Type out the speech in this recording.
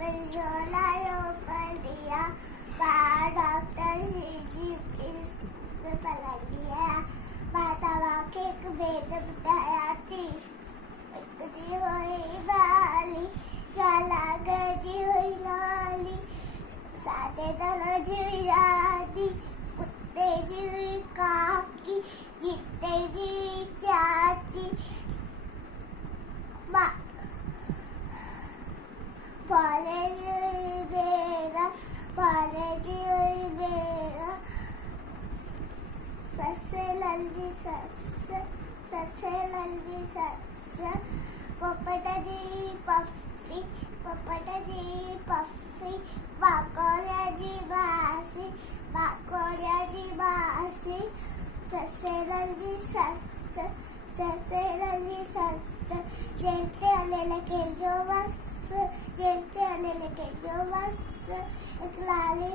मिलजोला पर दिया बाहर डॉक्टर जी इसमें पकड़ लिया बाता के एक भेद बताया थी इतनी हुई बाली चला गई हुई लाली सादे दोनों जीवी जाती कुत्ते जीवी काकी जीते जीवी चाची पाले जीवी बेरा पाले जीवी बेरा ससे लल्दी ससे लल्दी ससे पपटा जी पफ्फी बाकोरिया जी बासी ससे लल्दी ससे लल्दी ससे जेलते आले लगे जो बस एक लाली